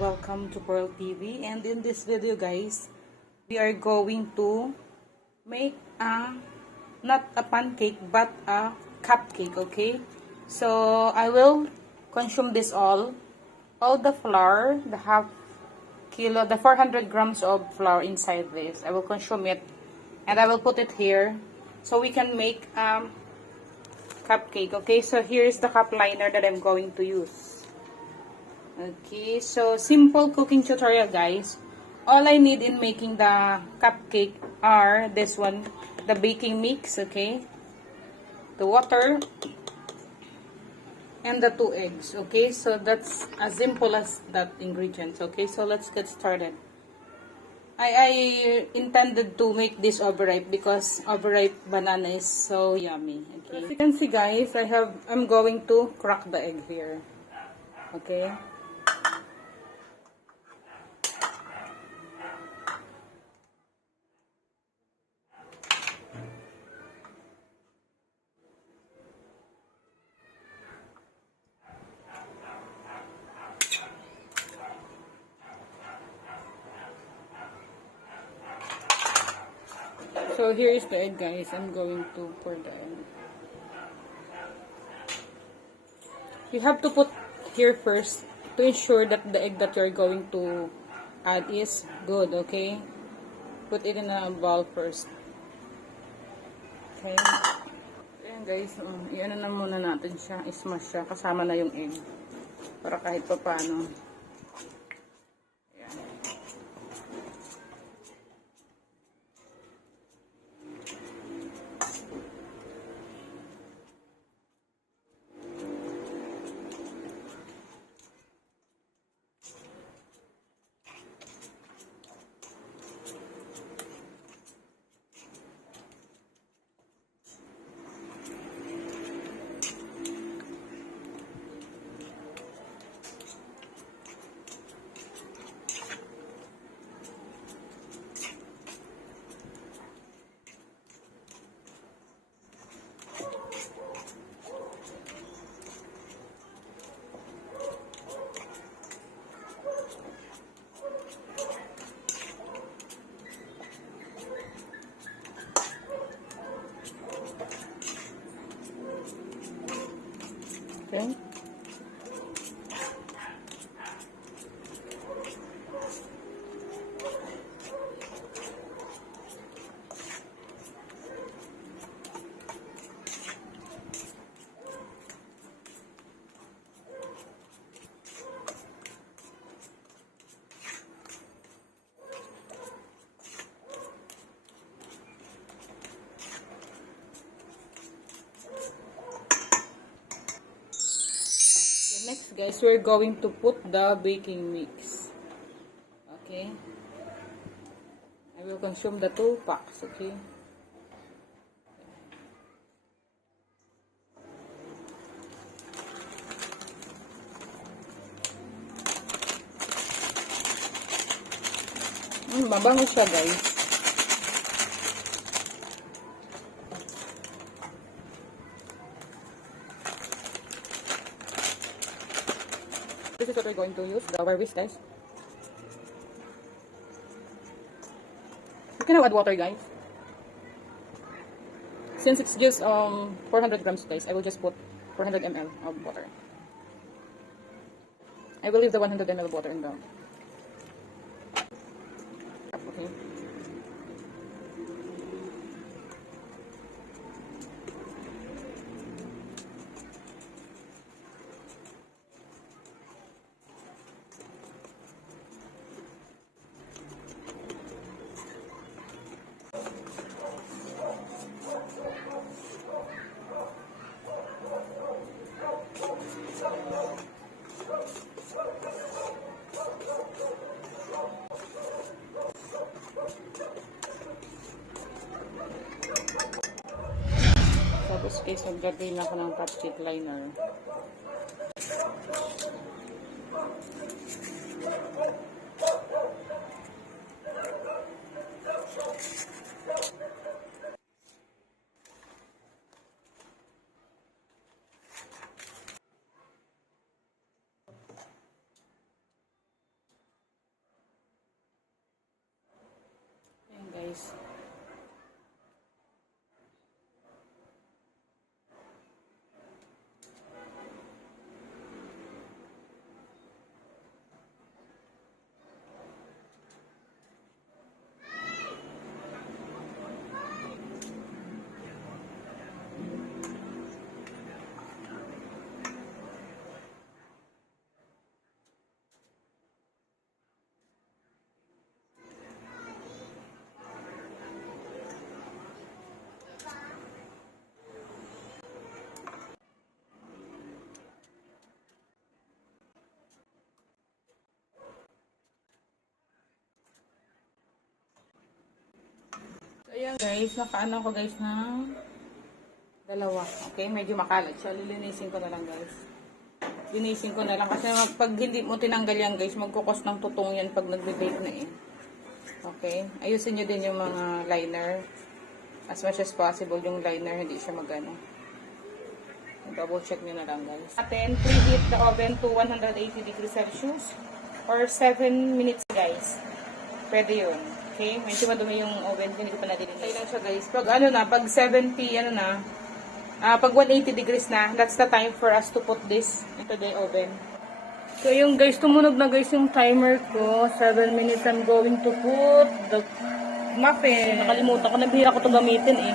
welcome to Pearl TV, and in this video guys, we are going to make not a pancake but a cupcake. Okay, so I will consume this all the flour, the half kilo, the 400 grams of flour inside this. I will consume it and I will put it here so we can make cupcake. Okay, so here is the cup liner that I'm going to use. Okay, so simple cooking tutorial guys. All I need in making the cupcake are this one, the baking mix, okay, the water, and the 2 eggs. Okay, so that's as simple as that ingredients. Okay, so let's get started. I intended to make this overripe because overripe banana is so yummy. Okay, as you can see guys, I'm going to crack the egg here. Okay. So here is the egg guys. I'm going to pour the egg. You have to put here first to ensure that the egg that you're going to add is good, okay? Put it in a bowl first. Okay. Ayan guys, i-ano na muna natin siya, i-smash siya, kasama na yung egg. Para kahit pa paano. Okay. Next guys, we're going to put the baking mix. Okay. I will consume the 2 packs, okay. Mabango siya guys. This is what we're going to use, the wire whisk guys. You can now add water guys. Since it's just 400 grams guys, I will just put 400 ml of water. I will leave the 100 ml of water in the cup, okay. Tapos guys, maglagay na ako ng top sheet liner. guys. So, ayan guys, nakaano ko guys ng dalawa. Okay, medyo makalat siya. Lilinisin ko na lang guys. Linisin ko na lang kasi pag hindi mo tinanggal yan guys, magkukos ng tutong yan pag nagbe-bake na eh. Okay, ayusin nyo din yung mga liner. As much as possible, yung liner hindi siya magano. Double check nyo na lang guys. Atin, preheat the oven to 180 degrees Celsius or 7 minutes guys. Pwede yun. Okay, medyo madumi yung oven, hindi ko pa nadilinis. Kaya lang siya guys. Pag ano na, pag 70 ano na, pag 180 degrees na, that's the time for us to put this into the oven. So yung guys, tumunog na guys yung timer ko. 7 minutes I'm going to put the muffin. Nakalimutan ko, nabihira ko ito gamitin eh.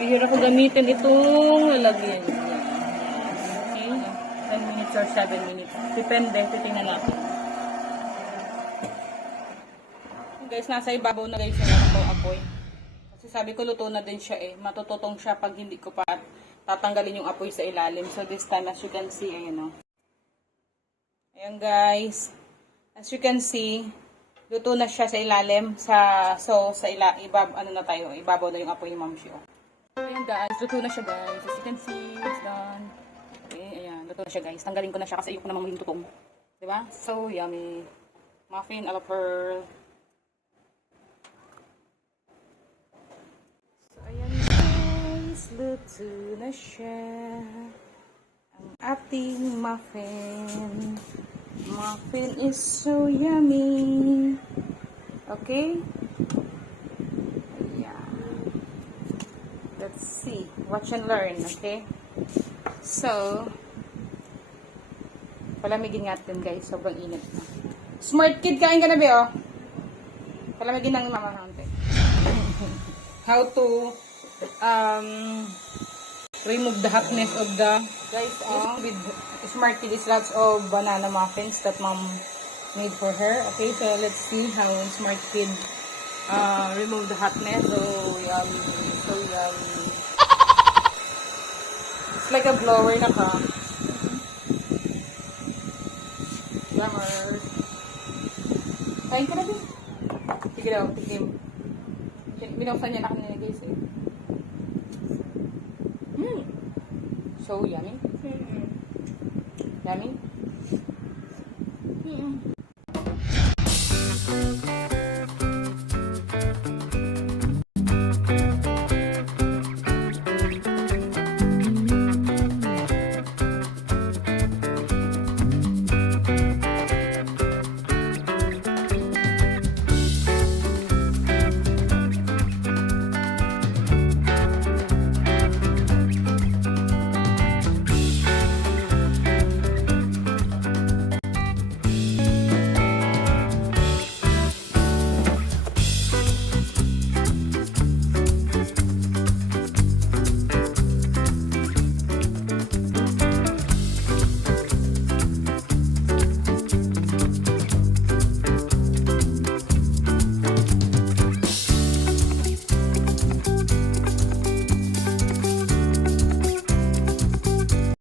Bihira ko gamitin itong lalagyan. Okay, 10 minutes or 7 minutes. Depende, titingnan natin. Guys, nasa ibabaw na guys yung apoy. Kasi sabi ko luto na din siya eh. Matututong siya pag hindi ko pa tatanggalin yung apoy sa ilalim. So this time as you can see, ayun o. Ayan guys. As you can see, luto na siya sa ilalim. Ano na tayo, ibabaw na yung apoy ni Ma'am Shio. Ayan guys, luto na siya guys. As you can see, it's done. Okay, ayan, luto na siya guys. Tanggalin ko na siya kasi ayoko namang maging tutong. Diba? So yummy. Muffin a la pearl. Luto na siya ang ating muffin. Muffin is so yummy. Okay? Yeah. Let's see. Watch and learn. Okay? So, palamigin natin guys. Sobrang init na. Smart kid, kain ka na ba oh? Palamigin ng mama natin. How to remove the hotness of the guys with Smart Kid is lots of banana muffins that mom made for her. Okay, so let's see how Smart Kid remove the hotness. So yummy, so yummy. It's like a blower na ka. Glamour. Kain ka na din. Sige daw, tikim. Binuksan niya na kanina guys eh. So yummy. Yummy.